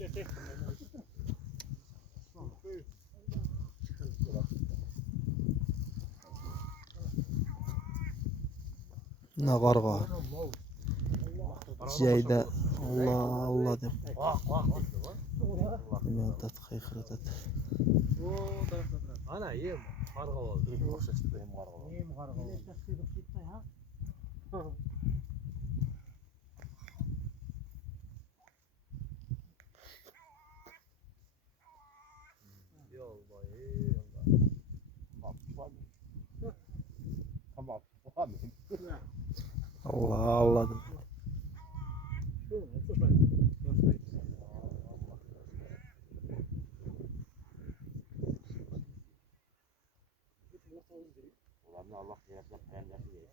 Ne karga. Ceyde Allah Allah dem. Hemen tat kıykırdat. Ana yem karga oldu. Boşa çıktı hem karga. Neyim karga oldu? Tamam. Tamam. Allah Allah dem. Ulan Allah yaratma peynirleri ye.